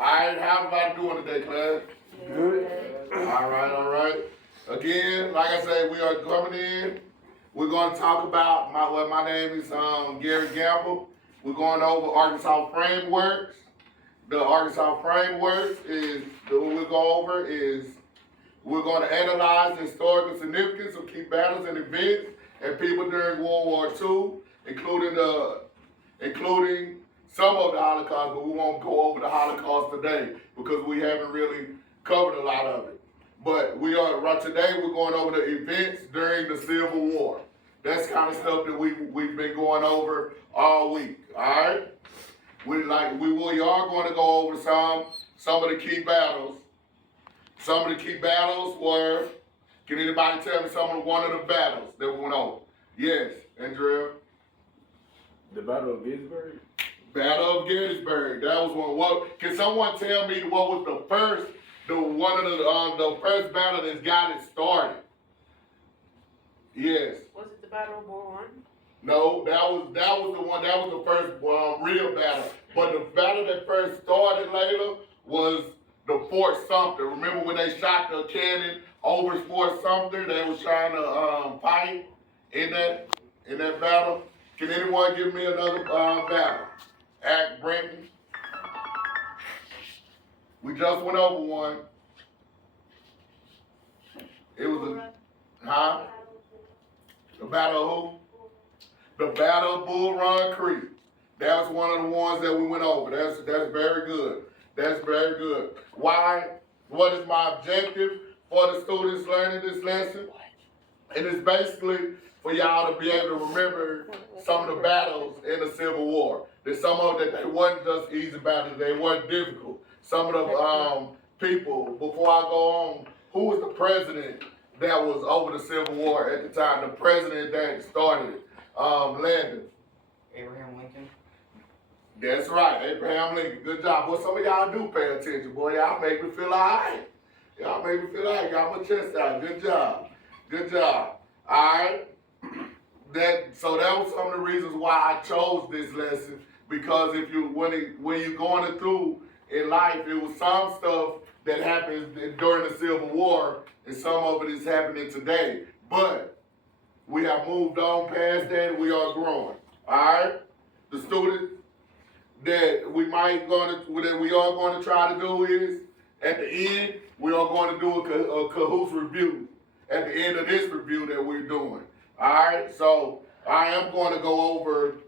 Alright, how's everybody doing today, class? Good. Alright. Again, like I said, we are coming in. We're going to talk about my name is Gary Gamble. We're going over Arkansas frameworks. The Arkansas frameworks is what we'll go over is we're going to analyze the historical significance of key battles and events and people during World War II, including some of the Holocaust, but we won't go over the Holocaust today because we haven't really covered a lot of it. But today we're going over the events during the Civil War. That's kind of stuff that we've been going over all week. All right, we are going to go over some of the key battles. Some of the key battles were. Can anybody tell me one of the battles that we went over? Yes, Andrea. The Battle of Gettysburg? Battle of Gettysburg. That was one. What? Can someone tell me what was the first battle that got it started? Yes. Was it the Battle of Bull Run? No, that was the one. That was the first real battle. But the battle that first started, Layla, was the Fort Sumter. Remember when they shot the cannon over Fort Sumter? They was trying to fight in that battle. Can anyone give me another battle? Act Brenton. We just went over one. It was the Battle of who? The Battle of Bull Run Creek. That was one of the ones that we went over. That's very good. That's very good. Why? What is my objective for the students learning this lesson? And it's basically for y'all to be able to remember some of the battles in the Civil War. There's some of them that they wasn't just easy battles, they weren't difficult. Some of the people, before I go on, who was the president that was over the Civil War at the time? The president that started it, Landon. Abraham Lincoln. That's right, Abraham Lincoln. Good job. Boy, some of y'all do pay attention, boy. Y'all make me feel all right. Y'all make me feel all right. Got my chest out. Good job. Good job. All right. So that was some of the reasons why I chose this lesson, because when you're going through in life, it was some stuff that happened during the Civil War, and some of it is happening today. But we have moved on past that, and we are growing. All right, the students that we are going to try to do is at the end we are going to do a Cahoots review at the end of this review that we're doing. All right, so I am going to go over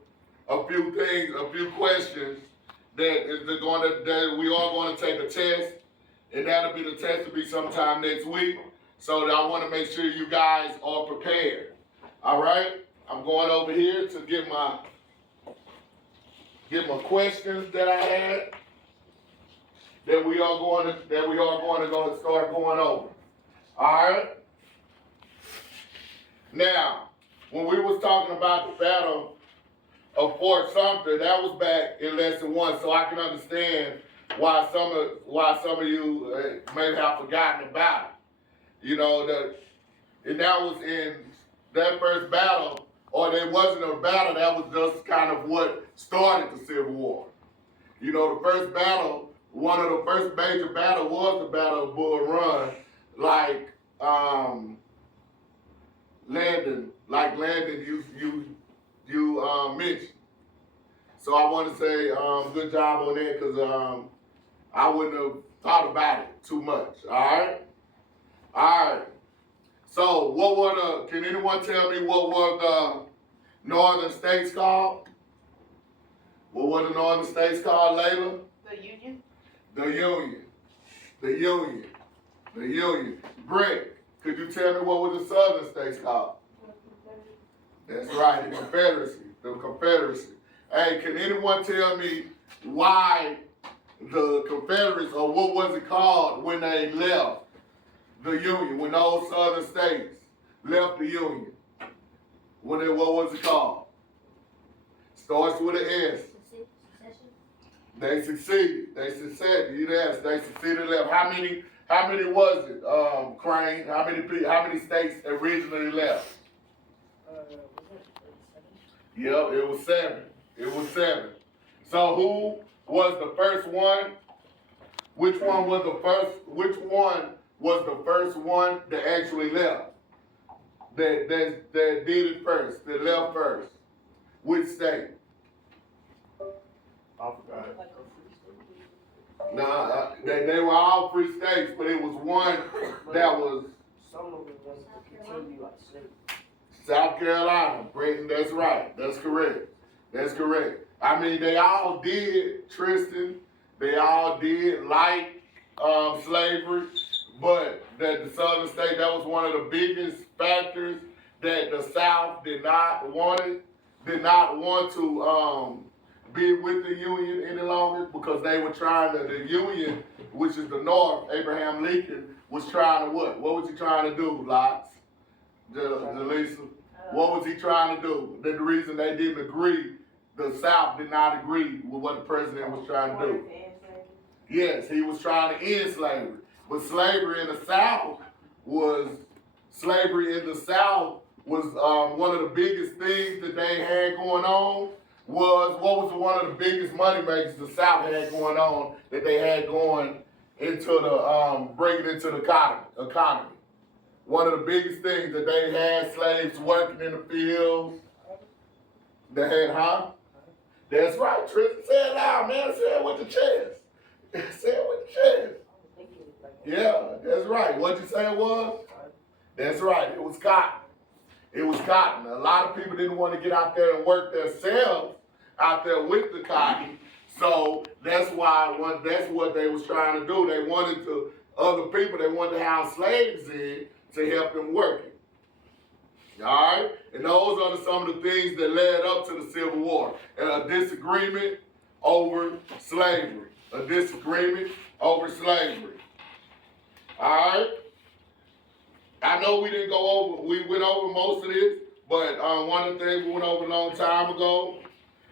a few things, a few questions that we are going to take a test, and that'll be the test will be sometime next week. So I want to make sure you guys are prepared. All right, I'm going over here to get my questions that I had that we are going to start going over. All right. Now, when we was talking about the Battle of Fort Sumter, that was back in lesson 1, so I can understand why some of you may have forgotten about it. You know, and that was in that first battle, or there wasn't a battle, that was just kind of what started the Civil War. You know, the first battle, one of the first major battles was the Battle of Bull Run, like Landon you mentioned. So I want to say good job on that, because I wouldn't have thought about it too much. All right. So can anyone tell me what were the northern states called? What were the northern states called, Layla? The Union. Brett, could you tell me what were the southern states called? That's right, the Confederacy. Hey, can anyone tell me why the Confederates, or what was it called when they left the Union, when those southern states left the Union? What was it called? Starts with an S. They succeeded. They succeeded. Left. How many was it, Crane? How many states originally left? Yep, it was 7. So who was the first one Which one was the first? Which one was the first one that actually left? That did it first. That left first. Which state? I forgot. Nah, they were all free states, but it was one that was Some of it was to continue like slavery. South Carolina. Britain, that's right. That's correct. That's correct. I mean, they all did, Tristan, they all did like slavery, but that the southern state, that was one of the biggest factors that the South did not want to be with the Union any longer, because they were trying to, the Union, which is the North, Abraham Lincoln, was trying to what? What was he trying to do, Lots? Jaleesa? What was he trying to do? The reason they didn't agree, the South did not agree with what the president was trying to do. Yes, he was trying to end slavery. But slavery in the South was one of the biggest things that they had going on. What was one of the biggest money makers the South had going on, that they had going into the breaking into the economy. One of the biggest things that they had slaves working in the fields. They had, huh? That's right, Tristan. Say it loud, man. Say it with the chest. Say it with the chest. Yeah, that's right. What you say it was? That's right. It was cotton. It was cotton. A lot of people didn't want to get out there and work themselves out there with the cotton. So that's what they was trying to do. They wanted to have slaves in to help them work it. All right? And those are some of the things that led up to the Civil War. And a disagreement over slavery. A disagreement over slavery. All right? I know we went over most of this, but one of the things we went over a long time ago,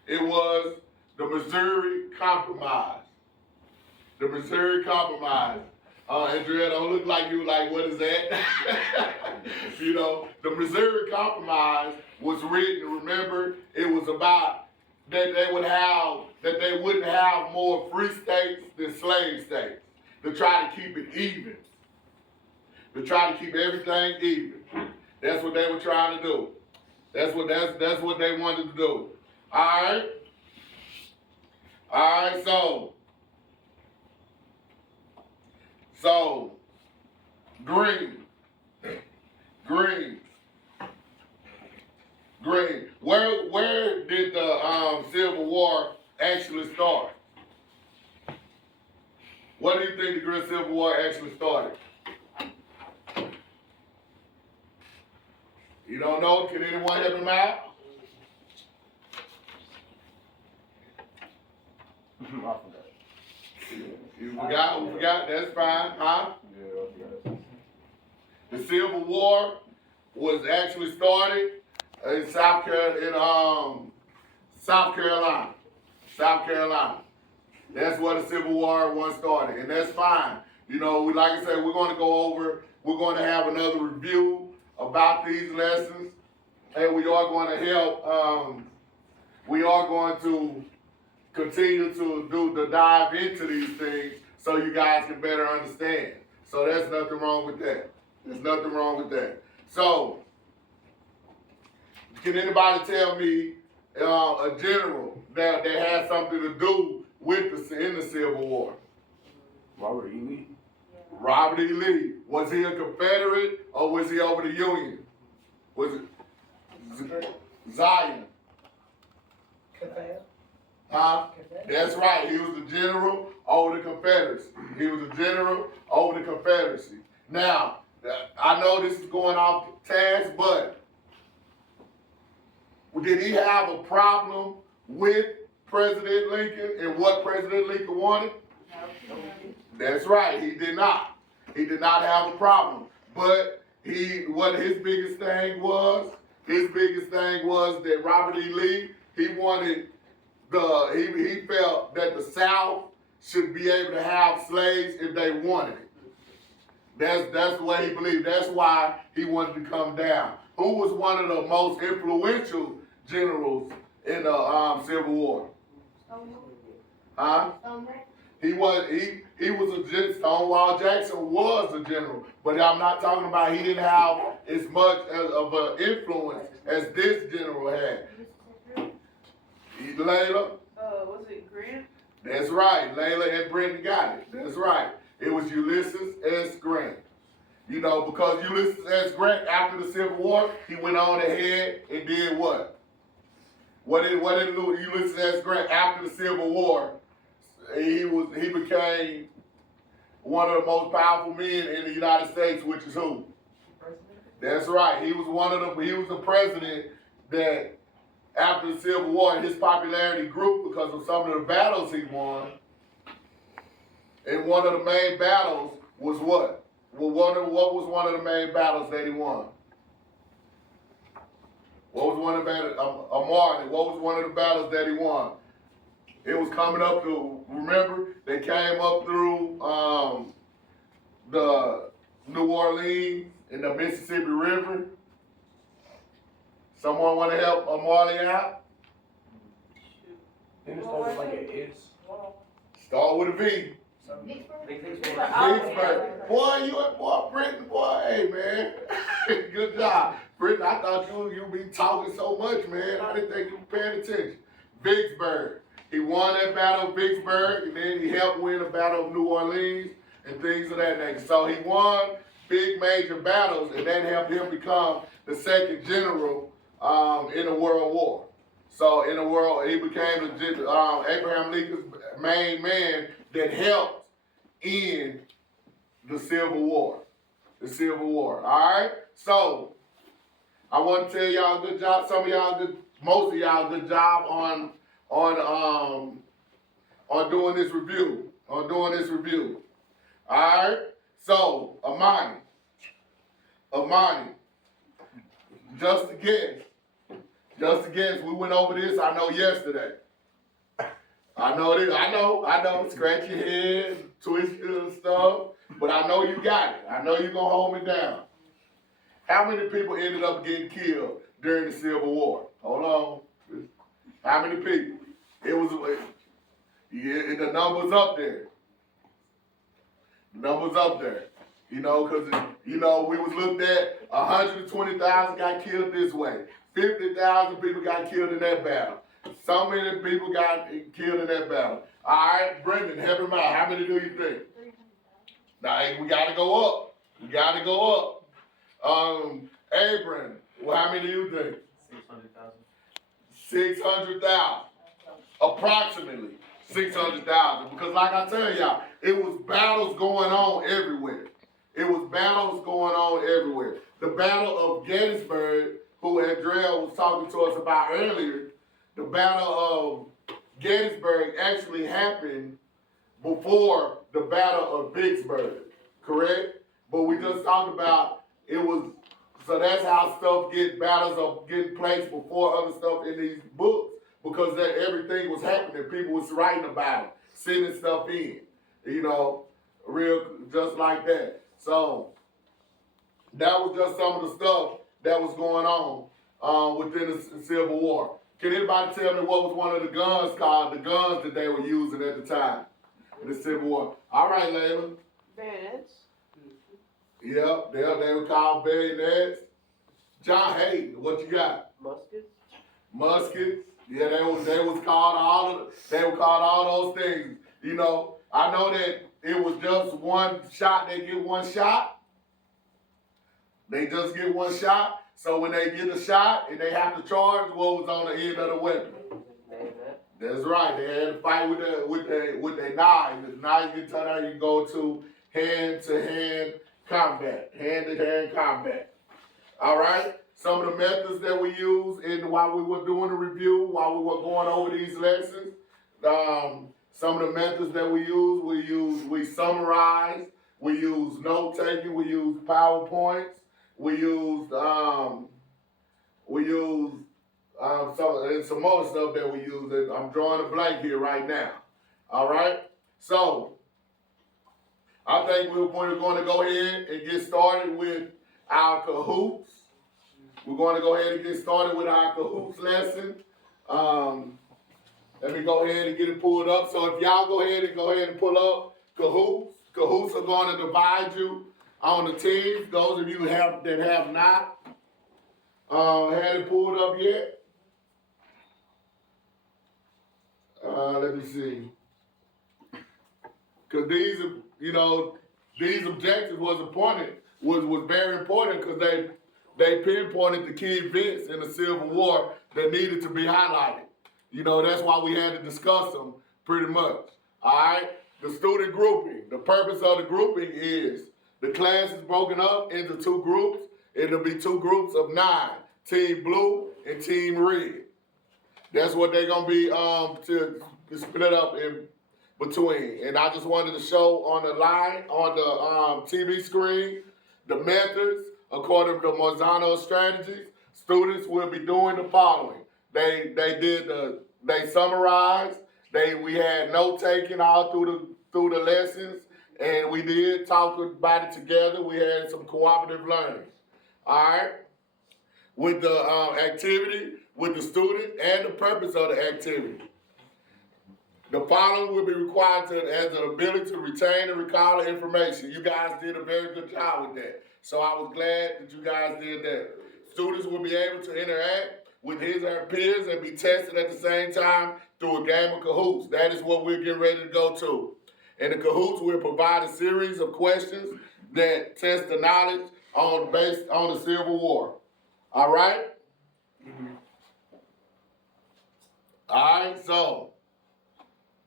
it was the Missouri Compromise. The Missouri Compromise. Andrea, don't look like you like, what is that? You know, the Missouri Compromise was written, remember, it was about that they wouldn't have more free states than slave states, to try to keep it even. To try to keep everything even. That's what they were trying to do. That's what they wanted to do. Alright, so green. Where did the Civil War actually start? What do you think the Great Civil War actually started? You don't know? Can anyone help him out? I forgot. You forgot? That's fine, huh? Yeah, I forgot. The Civil War was actually started in South Carolina. That's where the Civil War was started, and that's fine. You know, like I said, we're going to have another review about these lessons, and we are going to continue to dive into these things so you guys can better understand. So there's nothing wrong with that. There's nothing wrong with that. So, can anybody tell me a general that had something to do with in the Civil War? Robert E. Lee. Robert E. Lee. Was he a Confederate or was he over the Union? Was it Zion? Huh? That's right. He was the general over the Confederacy. Now, I know this is going off task, but did he have a problem with President Lincoln and what President Lincoln wanted? That's right. He did not. He did not have a problem. But what his biggest thing was that Robert E. Lee, he felt that the South should be able to have slaves if they wanted it. That's the way he believed. That's why he wanted to come down. Who was one of the most influential generals in the Civil War? Huh? He he was a general. Stonewall Jackson was a general, but I'm not talking about he didn't have as much of an influence as this general had. Layla? Was it Grant? That's right. Layla and Brenton got it. That's right. It was Ulysses S. Grant. You know, because Ulysses S. Grant, after the Civil War, he went on ahead and did what? What did Ulysses S. Grant after the Civil War? He became one of the most powerful men in the United States, which is who? That's right. He was the president that after the Civil War, his popularity grew because of some of the battles he won. And one of the main battles was what? Well, what was one of the main battles that he won? What was one of the battles? Marley. What was one of the battles that he won? It was coming up to, remember, they came up through the New Orleans and the Mississippi River. Someone want to help Marley out? Didn't it start with like an S? Start with a V. Vicksburg. Boy, Britton, boy, hey, man. Good job. Britton, I thought you be talking so much, man. I didn't think you were paying attention. Vicksburg. He won that battle of Vicksburg, and then he helped win the battle of New Orleans and things of that nature. So he won big major battles, and that helped him become the second general in the World War. So in the world, he became Abraham Lincoln's main man that helped end the Civil War. The Civil War. All right. So I want to tell y'all good job. Some of y'all, most of y'all, good job on doing this review. All right. So Amani, just a guess. We went over this. I know yesterday. I know. Scratch your head, twist your stuff, but I know you got it. I know you're gonna hold me down. How many people ended up getting killed during the Civil War? Hold on. How many people? It was, the numbers up there. You know, because, we was looked at, 120,000 got killed this way. 50,000 people got killed in that battle. So many people got killed in that battle. All right, Brendan, help him out. How many do you think? Now, we got to go up. Abram, well, how many do you think? 600,000. 600,000. Approximately 600,000. Because like I tell y'all, it was battles going on everywhere. The Battle of Gettysburg, who Andrea was talking to us about earlier, the Battle of Gettysburg actually happened before the Battle of Vicksburg, correct? But we just talked about so that's how battles are getting placed before other stuff in these books, because everything was happening. People was writing about it, sending stuff in, real, just like that. So that was just some of the stuff that was going on within the Civil War. Can anybody tell me what was one of the guns called, the guns that they were using at the time in the Civil War? All right, Layla. Bayonets. Yep, they were called bayonets. John Hayden, what you got? Muskets. Yeah, they was called all those things. I know that it was just one shot. They get one shot. They just get one shot. So when they get a shot and they have to charge, what was on the end of the weapon? That's right. They had to fight with their knives. The knives get turned out, you go to hand-to-hand combat. Hand-to-hand combat. All right? Some of the methods that we use while we were doing the review, while we were going over these lessons, some of the methods that we use, we summarize, we use note-taking, we use PowerPoints, we use some more stuff that we use. I'm drawing a blank here right now. All right? So, I think we're going to go ahead and get started with our Cahoots. We're going to go ahead and get started with our Cahoots lesson. Let me go ahead and get it pulled up. So if y'all go ahead and pull up Cahoots. Cahoots are going to divide you on the teams. Those of you that have not had it pulled up yet. Let me see. Cause these objectives was very important because they pinpointed the key events in the Civil War that needed to be highlighted. You know, that's why we had to discuss them pretty much. All right. The student grouping. The purpose of the grouping is the class is broken up into 2 groups. It'll be 2 groups of 9. Team blue and team red. That's what they're gonna be to split up in between. And I just wanted to show on the line, on the TV screen, the methods according to Marzano strategies. Students will be doing the following. They summarized. We had note taking all through the lessons, and we did talk about it together. We had some cooperative learning. All right. With the activity, with the student, and the purpose of the activity. The following will be required as an ability to retain and recall the information. You guys did a very good job with that. So I was glad that you guys did that. Students will be able to interact with his or her peers and be tested at the same time through a game of Cahoots. That is what we're getting ready to go to. And the Cahoots will provide a series of questions that test the knowledge based on the Civil War. All right? All right, so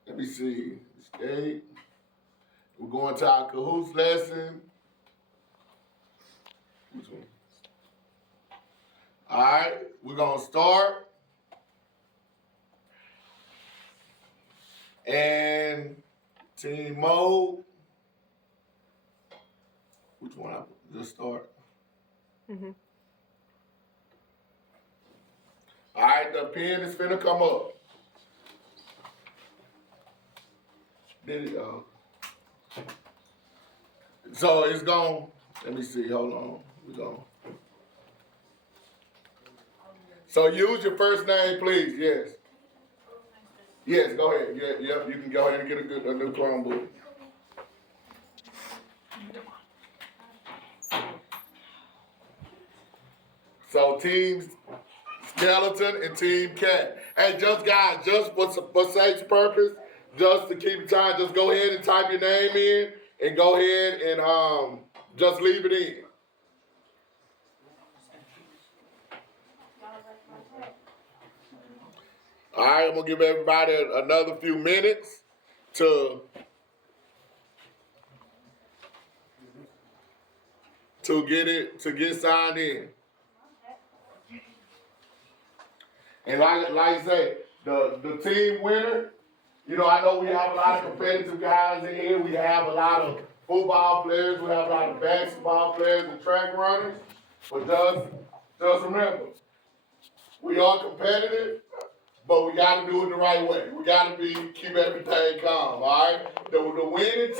let me see. Escape. We're going to our Cahoots lesson. Which one? All right, we're going to start. And team mode. Which one? Just start. All right, the pen is finna come up. Did it, so it's gone. Let me see, hold on. We're gone. So use your first name, please, yes. Yes, go ahead. Yeah, you can go ahead and get a new Chromebook. So team Skeleton and team Cat. Hey, just for safe's purpose, just to keep time, just go ahead and type your name in and go ahead and just leave it in. All right, I'm gonna give everybody another few minutes to get signed in. And like I say, the team winner, you know, I know we have a lot of competitive guys in here. We have a lot of football players. We have a lot of basketball players and track runners. But just remember, we are competitive, but we got to do it the right way. We got to keep everything calm, all right? The winning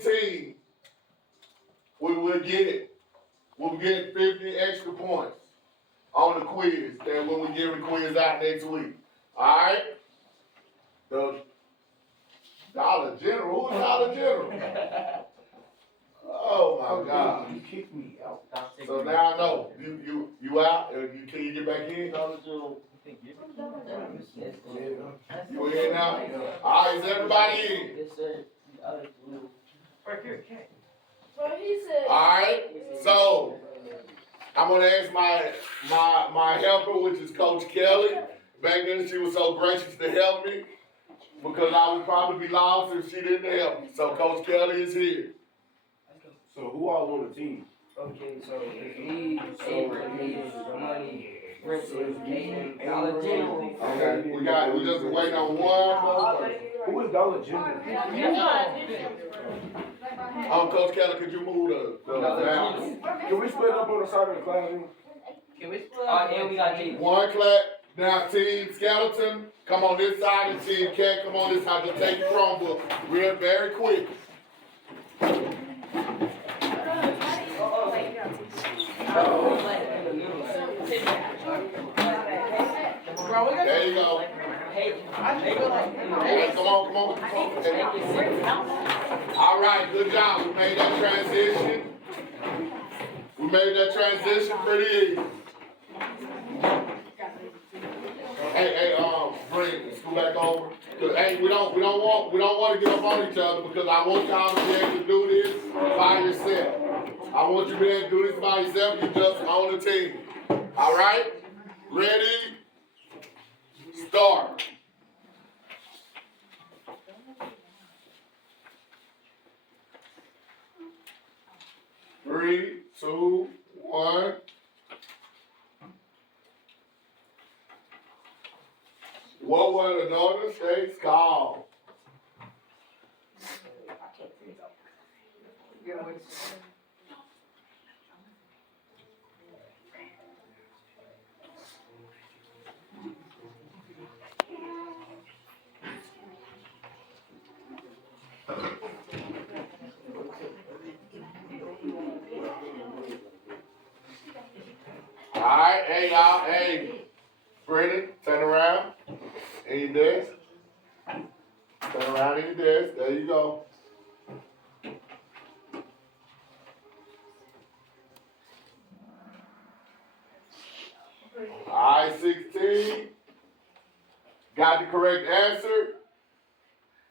team, we will get 50 extra points on the quiz that when we give the quiz out next week. All right? The Dollar General. Who's Dollar General? Oh my God! You kicked me out. So now I know you out. Can you get back in? You in now? All right, is everybody in? Yes, sir. But he said. All right. So I'm gonna ask my helper, which is Coach Kelly. Back then, she was so gracious to help me because I would probably be lost if she didn't help me. So Coach Kelly is here. So who all on the team? Okay, so if he needs the money, Princeton, Caden, Dollar General. Okay, we just waiting on one. Who is Dollar General? Coach Kelly, could you move the mouse? Can we split up on the side of the class? Can we split up? And we got Jaden. One clap. Now Team Skeleton, come on this side, and Team Cat, come on this side. Just take your Chromebook real very quick. There you go. Make it like, Hey, come on. Hey. All right, good job. We made that transition. Pretty easy. Hey, bring scoot back over. 'Cause, hey, we don't want to get up on each other because I want y'all to be able to do this by yourself. I want you to be able to do this by yourself. You just on the team. All right? Ready? Start. Three, two, one. What were the Northern States called? All right, hey y'all, hey, Brennan, turn around in your desk. Turn around in your desk. There you go. All right, 16. Got the correct answer,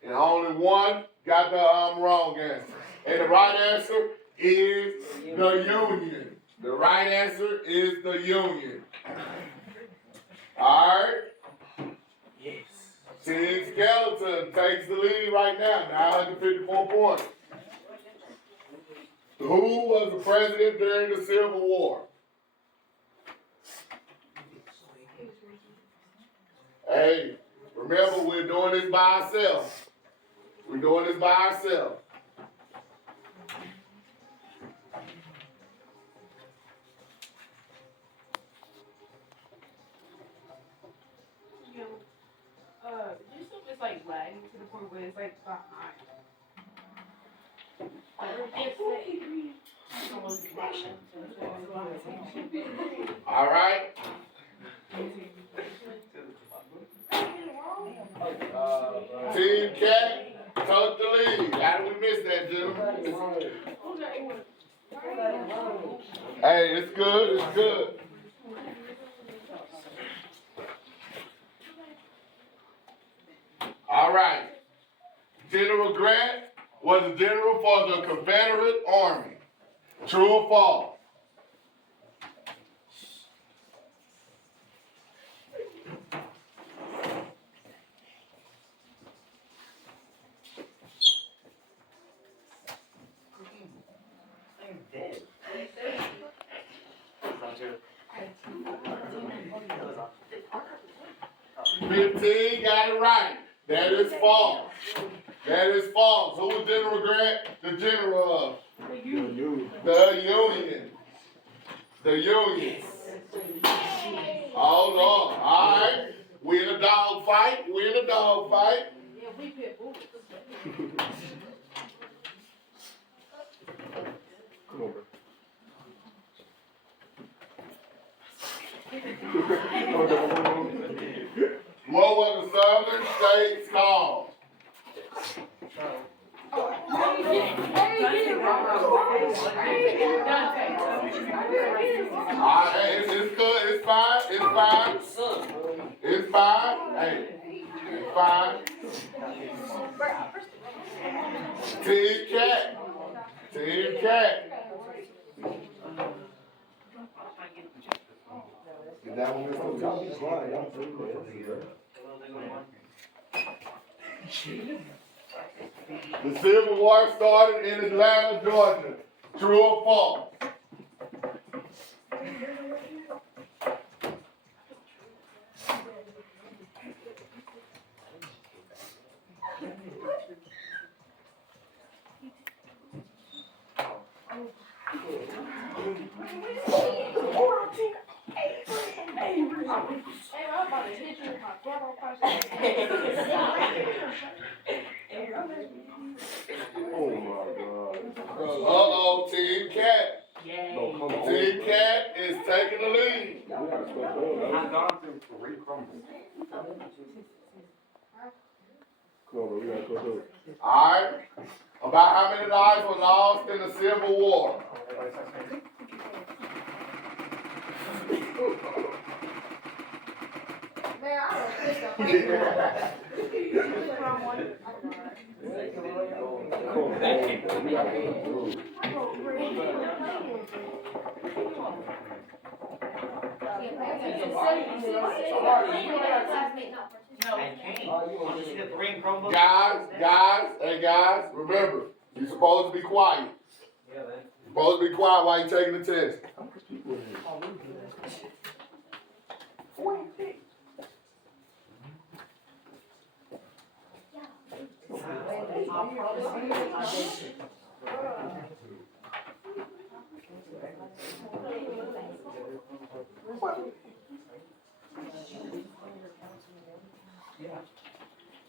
and only one got the wrong answer. And the right answer is the Union. The right answer is the Union. All right. yes. Team Skeleton takes the lead right now, 954 points. Who was the president during the Civil War? Hey, remember we're doing this by ourselves. Do stuff is like lagging to the point where it's like behind. All right. Team Cat took the lead. How did we miss that, gentlemen? Hey, it's good. All right. General Grant was the general for the Confederate Army. True or false? $15 got it right. That is false. Who was General Grant? The general of? The Union. Hold on. All right. We in a dog fight. Yeah, we pit bulls. Come over. What were the southern states called? Hey, it's good. It's fine. Hey, it's fine. Team Cat. Is that one? The Civil War started in Atlanta, Georgia. True or false? I'm about to hit you with my brother question. Oh my God. Uh-oh, Team Cat. No, come on. Team Cat is taking the lead. We gotta start going, I've gone through 3 crumbles. Come on, bro. We gotta go through it. Alright? About how many lives were lost in the Civil War? Man, I don't think so. Come on, bro. We gotta go through it. Guys, remember, you're supposed to be quiet. You're supposed to be quiet while you're taking the test.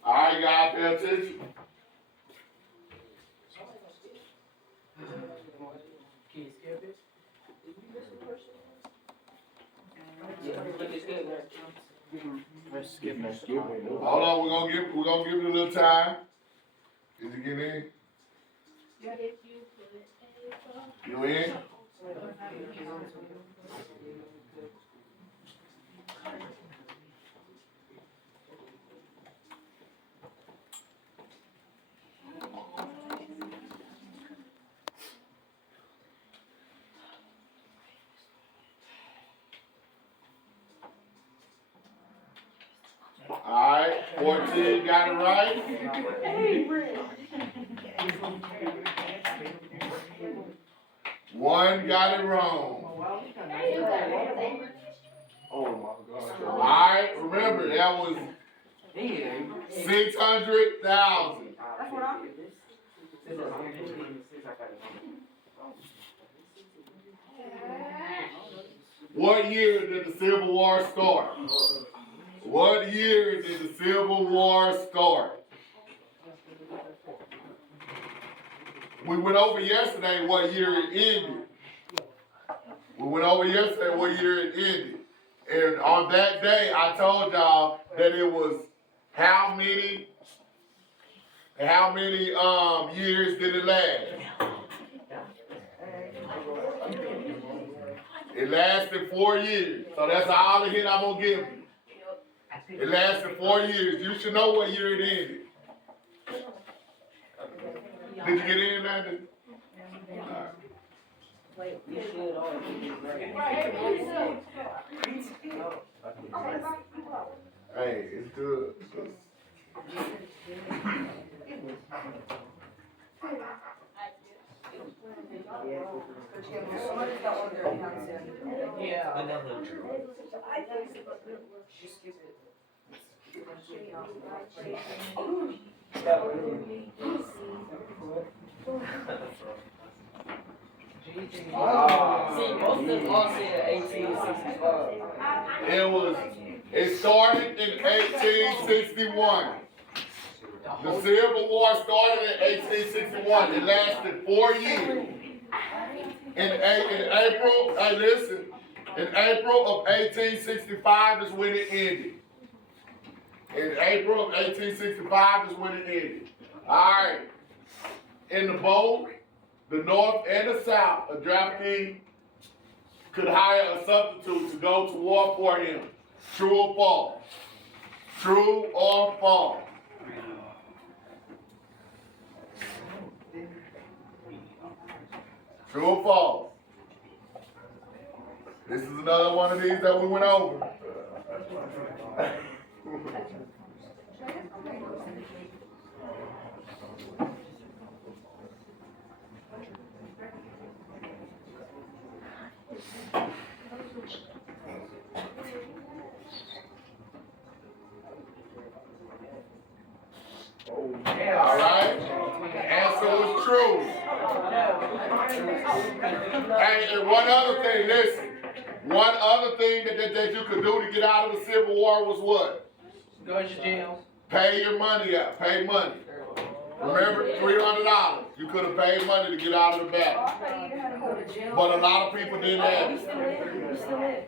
Alright, guys, pay attention. Hold on, we're gonna give it a little time. Did you get in? You in? Alright, 14 got it right. One got it wrong. Oh my God. Alright, remember that was 600,000. What year did the Civil War start? What year did the Civil War start? We went over yesterday what year it ended. We went over yesterday what year it ended. And on that day, I told y'all that it was how many years did it last? It lasted 4 years. So that's all the hint I'm gonna give you. It lasted 4 years. You should know what year it ended. Did you get in, Landon? Hey, it's good. See, most of them all said 1865. It started in 1861. The Civil War started in 1861. It lasted 4 years. In April, hey listen, in April of 1865 is when it ended. In April of 1865 is when it ended. Alright. In the boat, the North and the South, a draftee could hire a substitute to go to war for him. True or false? True or false? True or false? This is another one of these that we went over. All right. The answer was true. And one other thing, listen. One other thing that you could do to get out of the Civil War was what? Go to jail. Pay your money out. Pay money. Remember, $300. You could have paid money to get out of the battle. But a lot of people didn't have it.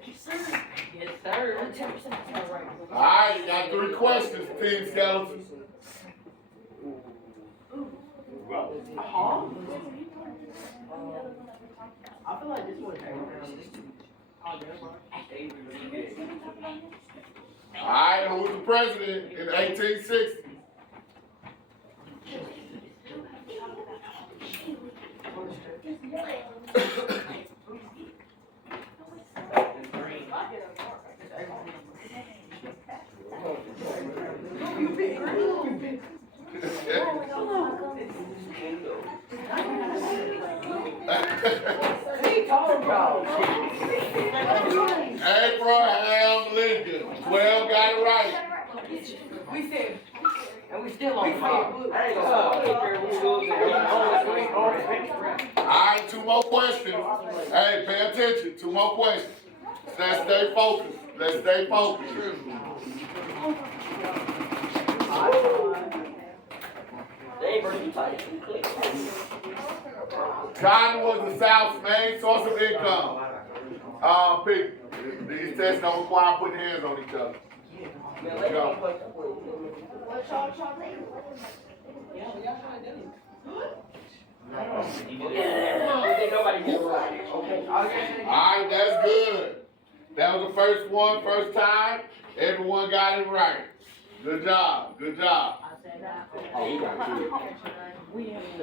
Yes, sir. All right, you got 3 questions, Team Skeletons. I feel like this one. Alright, who was the president in 1860? Abraham Lincoln. 12 got it right. We said, and we still on Alright, 2 more questions. Hey, pay attention. 2 more questions. Let's stay focused. Let's stay focused. Cotton was the South's main source of income. People, these tests don't require putting hands on each other. Let's go. Alright, that's good. That was the first one, first time. Everyone got it right. Good job, good job.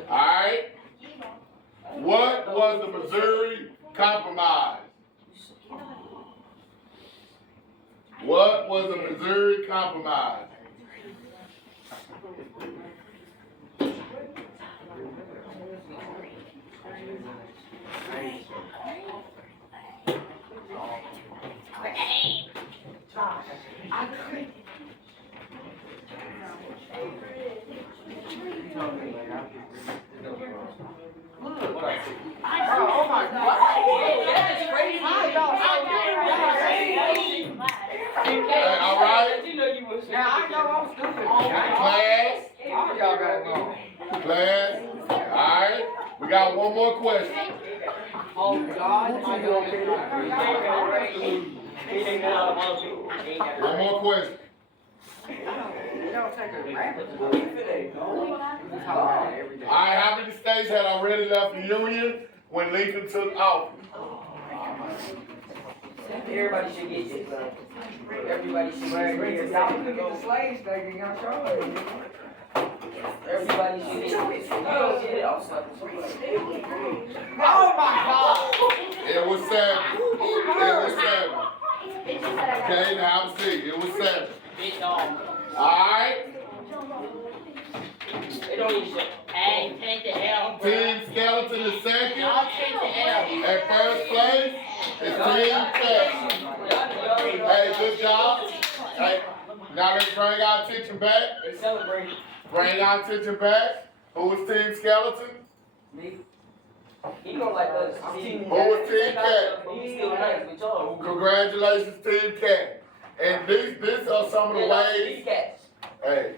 Alright. What was the Missouri Compromise? What was the Missouri Compromise? Oh my God. That's crazy. Hey, all right. Now I know I'm stupid. Class, All y'all gotta go. class. Alright. We got one more question. Oh God, I know. One more question. It don't take a rabbit to believe it ain't going. Alright, how many states had already left the Union when Lincoln took office? Everybody should get this, man. Everybody should get this. Y'all can get the slaves back in your show. Everybody should get this. You don't get it, I'm sorry. Oh my God! It was 7. It was 7. Okay, now I'm seeing. It was 7. Alright. They don't even say, hey, take the L, bro. Team Skeleton is second. Y'all take the L. At first place is Team Skeleton. Hey, good job. Hey, now let's bring our attention back. They celebrate. Bring our attention back. Who was Team Skeleton? Me. He don't like us. Who was Team Cat? He's still nice with y'all. Congratulations, Team Cat. And these are some of the ways. Hey,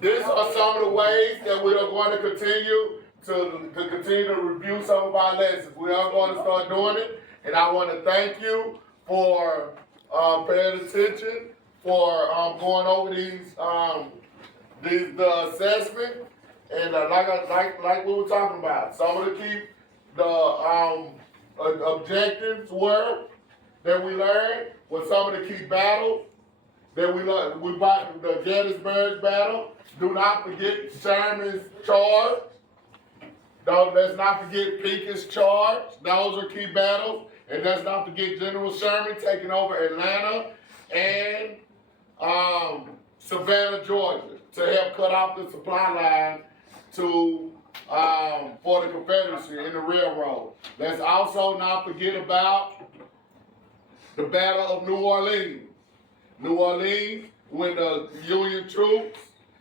these are some of the ways that we are going to continue to review some of our lessons. We are going to start doing it, and I want to thank you for paying attention, for going over the assessment, and like we were talking about, some of the objectives were that we learned was some of the key battles that we learned. We fought the Gettysburg battle. Do not forget Sherman's charge. Let's not forget Pickett's charge. Those are key battles. And let's not forget General Sherman taking over Atlanta and Savannah, Georgia, to help cut off the supply line for the Confederacy in the railroad. Let's also not forget about the Battle of New Orleans. New Orleans, when the Union troops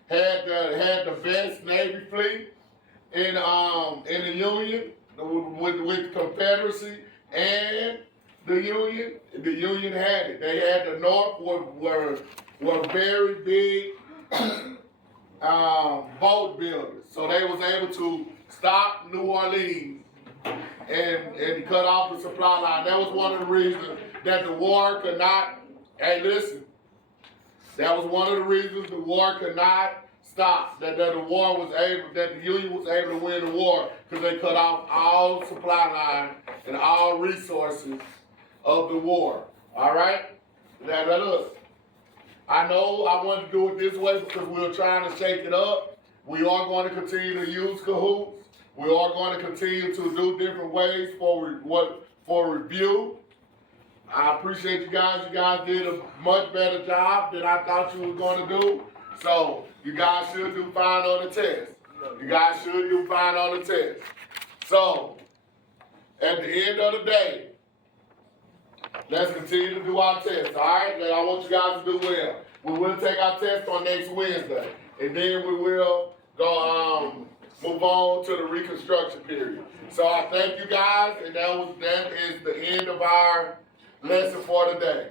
had the best Navy fleet in the Union with the Confederacy and the Union had it. They had the North were very big boat builders, so they was able to stop New Orleans and cut off the supply line. That was one of the reasons that the war could not. Hey, listen. That was one of the reasons the war could not stopped, that the Union was able to win the war because they cut off all supply line and all resources of the war. All right? Now look, I know I wanted to do it this way because we were trying to shake it up. We are going to continue to use Kahoots. We are going to continue to do different ways for review. I appreciate you guys. You guys did a much better job than I thought you were going to do. So you guys should do fine on the test. You guys should do fine on the test. So at the end of the day, let's continue to do our test, all right? And I want you guys to do well. We will take our test on next Wednesday, and then we will go move on to the reconstruction period. So I thank you guys, and that is the end of our lesson for today.